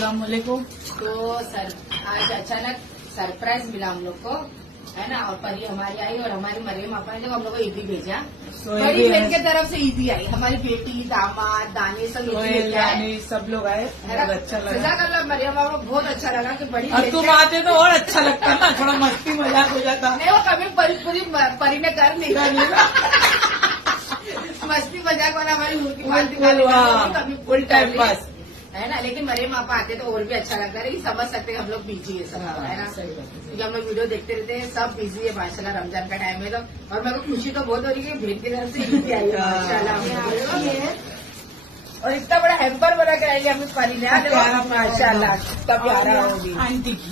अस्सलाम वालेकुम। तो आज अचानक सरप्राइज मिला हम लोग को, है ना। और परी हमारी आई और हमारी मरियम आपा ने हम लोग को ईदी भेजा। बड़ी बहन की तरफ से ईदी आई, हमारी बेटी, दामाद, दानी सब ईदी आए, सब लोग आए, बहुत अच्छा लगा। जज़ाकल्लाह मरियम आपको बहुत अच्छा लगा कि बड़ी और तुम आते तो और अच्छा लगता ना, थोड़ा मस्ती मजाक हो जाता। नहीं, वो कभी पूरी परी ने कर ली मस्ती मजाक वाला हमारी मुर्गी कभी फुल टाइम पास, है ना। लेकिन मरियम आपा आते तो और भी अच्छा लगता है, लेकिन समझ सकते हैं हम लोग बिजी है सब, है ना। क्योंकि हम लोग वीडियो देखते रहते हैं, सब बिजी है माशाल्लाह। रमजान का टाइम है तो, और मेरे को खुशी तो बहुत हो रही है कि भेंट की तरफ से ईद आई है माशाल्लाह। और इतना बड़ा हेम्पर बना के आएंगे हमें परी ने माशाल्लाह, कितना प्यारा होगी आंटी की।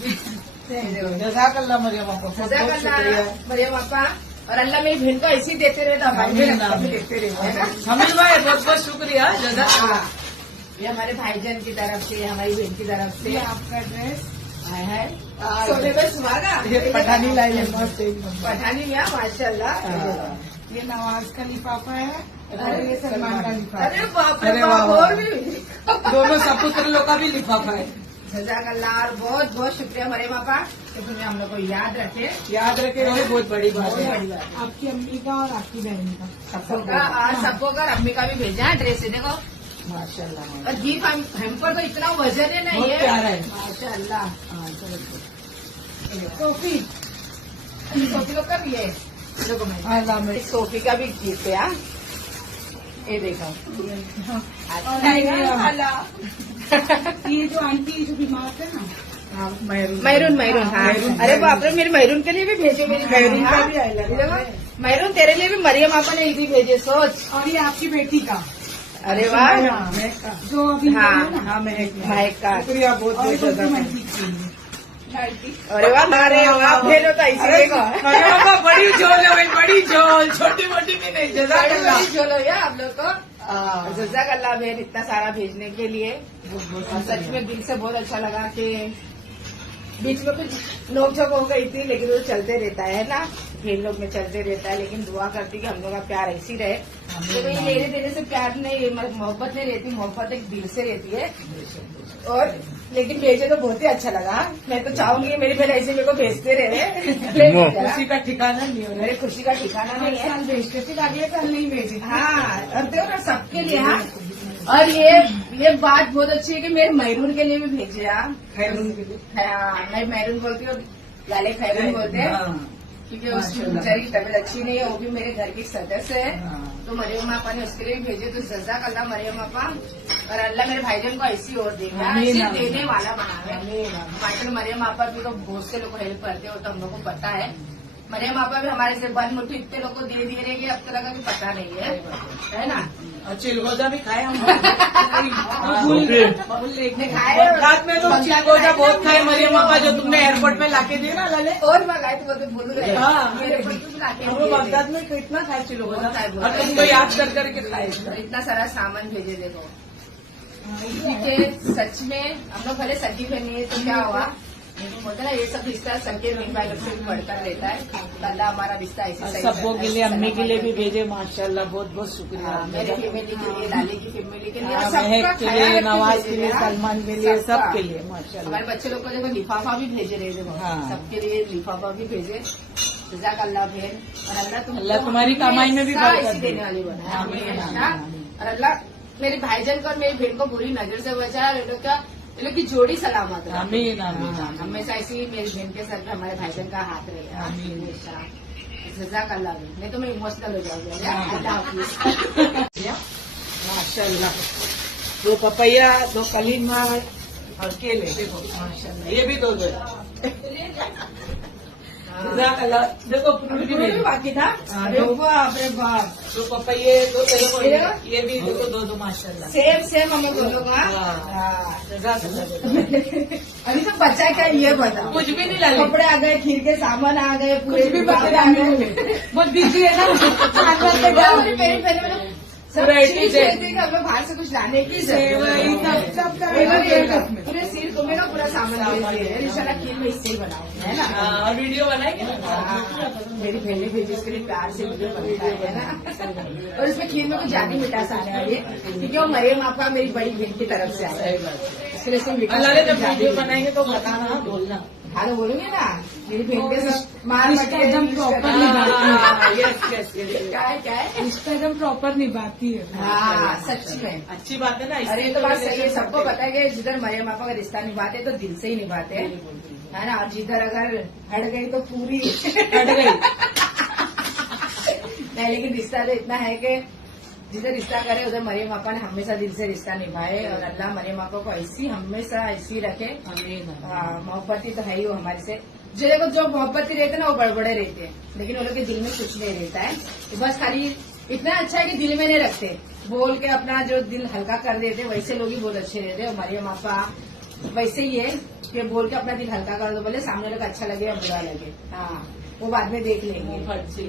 जज़ाकल्लाह मरियम आपको, जज़ाकल्लाह मरियम आपा। और अल्लाह मेरी बहन को ऐसे ही देते रहे तो हमारी भी देखते रहे, है ना। हमीद भाई बहुत बहुत शुक्रिया। हाँ, ये हमारे भाईजान की तरफ से, हमारी बहन की तरफ से आपका ड्रेस है सोने पे सुहागा, पठानी लाई है, पठानी में माशाल्लाह। ये नवाज का लिफाफा है और ये सलमान का लिफाफा। अरे बाप रे अरे बाप, वाह, और भी दोनों सपुत्र लोग का भी लिफाफा है। जज़ाकल्लाह। और बहुत बहुत शुक्रिया मरियम आपा कि तुमने हम लोग को याद रखे। याद रखे वही बहुत बड़ी बात बहुत है। बड़ी बात है। आपकी अम्मी का और आपकी बहन का सबको का अम्मी का भी भेजा है ड्रेस है, देखो माशाल्लाह। और गिफ्ट हमको तो इतना वजन है ना, बहुत ये प्यारा है। माशाल्लाह। हाँ, चलो। सोफी सोफी लोग का भी है, देखो मैं एक सोफी का भी गिफ्ट है। हाँ, ये देखो अच्छा है। ये जो आंटी जो बीमार है ना, मैरून, हाँ। अरे बाप रे, मेरी मैरून के लिए भी भेजे, मेरी मैरून का हाँ। भी आई लगा। देखो मैरून तेरे लिए भी मरियम आपा ने ईदी भेजे, सोच। और ये आपकी बेटी का। अरे वाह, जो अभी हाँ, हाँ महक का। शुक्रिया बहुत बहुत। अरे वाह, अरे वाह, भेजो तो ऐसे देखो। बड़ी झोल है भाई, बड़ी झोल, छोटी मोटी भी नहीं। जज़ाकल्लाह। चलो यार आप लोग को जज़ाकल्लाह बहन इतना सारा भेजने के लिए। और सच में दिल से बहुत अच्छा लगा कि बीच में कुछ नोकझोंक हो गई थी, लेकिन वो चलते रहता है ना, खेल लोग में चलते रहता है। लेकिन दुआ करती कि हम लोग का प्यार ऐसी रहे। तो ये लेने देने से प्यार नहीं, मोहब्बत नहीं रहती, मोहब्बत एक दिल से रहती है। और लेकिन भेजे तो बहुत ही अच्छा लगा। मैं तो चाहूंगी मेरी बहन ऐसे मेरे को भेजते रहे। खुशी का ठिकाना नहीं हो रहा। मेरे खुशी का ठिकाना नहीं है। साल भेजते थे, अगले साल नहीं भेजे। हाँ, और देखो ना सबके लिए। हाँ, और ये बात बहुत अच्छी है कि मेरे मैरून के लिए भी भेजे। हाँ, खैरून के लिए। हाँ, मैं मैरून बोलती हूँ, लाले खैरून बोलते हैं, क्योंकि उसकी बेचारी की तबीयत अच्छी नहीं है, वो भी मेरे घर की सदस्य है। तो मरियम आपा ने उसके लिए भी भेजे। तो जज़ाकल्लाह मरियम आपा। और अल्लाह मेरे भाईजान को ऐसी और देगा, ऐसे देने वाला बनावे। माशाल्लाह मरियम आपा भी तो बहुत से लोग को हेल्प करते हो, तो हम लोग को पता है। मरियम आपा भी हमारे से बंद मुट्ठी इतने लोग को दे दिए रहेंगे, अब तक का भी पता नहीं है ना। और चिलगोजा भी खाए हम। खाए रात में तो चिलगोजा बहुत खाए मरियम पापा, जो तुमने एयरपोर्ट में लाके दिए ना लाले। और मंगाए थे, वो तो भूल गए। हाँ, मेरे को भी लाके हम लोग बगदाद में कितना खाए चिलगोजा, बहुत और तुमको याद कर करके खाए। इतना सारा सामान भेजे, देखो। ठीक है, सच में हम लोग भले सगी बहनी है तो क्या हुआ, बोलते ना ये सब रिश्ता सबके बहन भाई लोग से भी बढ़कर रहता है। अल्लाह हमारा रिश्ता ऐसे सही सबको के लिए, अम्मी के लिए भी भेजे माशाल्लाह, बहुत बहुत शुक्रिया। मेरे फैमिली के लिए, लाली की फैमिली के लिए, महक के लिए, नवाज के लिए, सलमान के लिए, सबके लिए माशाल्लाह। हमारे बच्चे लोग को देखो लिफाफा भी भेजे रहे, देखो सबके लिए लिफाफा भी भेजे। जज़ाकल्लाह बहन। और अल्लाह तुम्हारी कमाई में भी बरकत दे। देने वाली बनाए। और अल्लाह मेरे भाईजान को और मेरी बहन को बुरी नजर से बचा। ये लोग की जोड़ी सलामत रहे। आमीन आमीन। हमेशा ऐसी मेरी बहन के सर पे हमारे भाईजान का हाथ रहे हमेशा। जज़ाकल्लाह। नहीं तो मैं इमोशनल हो जाऊंगी। अल्लाह हाफिज़। माशाल्लाह, 2 पपैया, 2 कलीमा और केले, देखो माशाल्लाह, ये भी 2 जज़ाकल्लाह। देखो फ्रूट भी भी बाकी था। अरे बाप रे बाप, 2 पपैये, 2 देखो, ये भी देखो 2 माशाल्लाह। सेम हम लोग दोनों का। जज़ाकल्लाह। अभी तो बच्चा क्या ये बताओ, कुछ भी नहीं लाले, कपड़े आ गए, खीर के सामान आ गए, कुछ भी बच्चे आ गए। बहुत बिजी है ना। मेरी बहन पूरा चीज रहती है, हमें बाहर से कुछ लाने की पूरे सिर तुम्हें ना पूरा सामान भेज दिए। इंशाल्लाह खीर में इससे ही बनाऊंगी, है ना। और वीडियो बनाएंगे मेरी बहन ने भेजी, उसके लिए प्यार से वीडियो बनाया है ना। और इसमें खीर में कुछ ज्यादा मिठास आने वाली है, क्योंकि वो मरियम आपका मेरी बड़ी बहन की तरफ से आया है। इसके लिए सिर्फ अल्लाह ने जब विकास वीडियो बनाएंगे तो बताना, बोलना। हाँ तो बोलूंगी ना, मेरी बहन के साथ मार रिश्ता एकदम proper निभाती है। Yes yes yes. क्या है रिश्ता एकदम प्रॉपर निभाती है। हाँ सच में। अच्छी बात है ना। अरे इससे तो बात सही है, relation सबको बनते पता है कि जिधर मरियम आपा का रिश्ता निभाते तो दिल से ही निभाते हैं, है ना। और जिधर अगर हट गई तो पूरी हट गई। नहीं, लेकिन रिश्ता तो इतना है कि जिधर रिश्ता करे उधर मरियम आपा ने हमेशा दिल से रिश्ता निभाए, और अल्लाह मरियम आपा को ऐसी हमेशा ऐसी रखे। आमीन। मोहब्बती तो है ही वो हमारे से। जो देखो जो मोहब्बती रहते हैं ना वो बड़बड़े रहते हैं, लेकिन उन लोग के दिल में कुछ नहीं रहता है। तो बस खाली इतना अच्छा है कि दिल में नहीं रखते, बोल के अपना जो दिल हल्का कर देते, वैसे लोग ही बहुत अच्छे रहते हैं। और मरियम आपा वैसे ही है कि बोल के अपना दिल हल्का कर दो, बोले सामने लोग अच्छा लगे या बुरा लगे, हाँ वो बाद में देख लेंगे।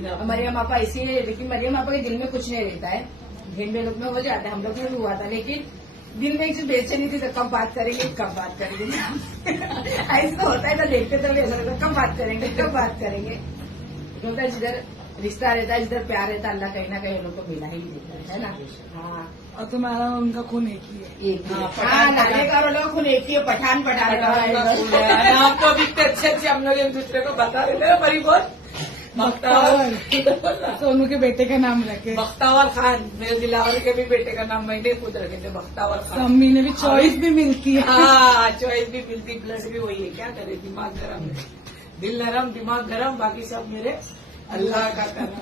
और मरियम आपा ऐसी है, लेकिन मरियम आपा के दिल में कुछ नहीं रहता है। बहन बहन लोग में हो जाता है, हम लोग में भी हुआ था, लेकिन दिल में एक चीज बेचैनी थी, तो कब बात करेंगे कब बात करेंगे ऐसा होता है ना, देखते तो भी ऐसा लगता है कब बात करेंगे कब बात करेंगे। क्योंकि जिधर रिश्ता रहता है, जिधर प्यार रहता है, अल्लाह कहीं ना कहीं हम लोग को मिला ही देता है ना। हाँ और तुम्हारा और उनका खून एक ही है। एक ही। हाँ, हाँ, नाले का और लोग खून एक ही है, पठान पठान का। हम तो दिखते अच्छे हम लोग एक दूसरे को बता देते हैं। बड़ी बहुत बख्तावर सोनू के बेटे का नाम रखे। बख्तावर खान, मेरे दिलावर के भी बेटे का नाम मैंने खुद रखे थे, बख्तावर खान। सम्मी ने भी चॉइस भी मिलती है। हाँ चॉइस भी मिलती, ब्लड भी वही है, क्या करे, दिमाग गरम है। दिल नरम दिमाग गरम, बाकी सब मेरे अल्लाह का करम।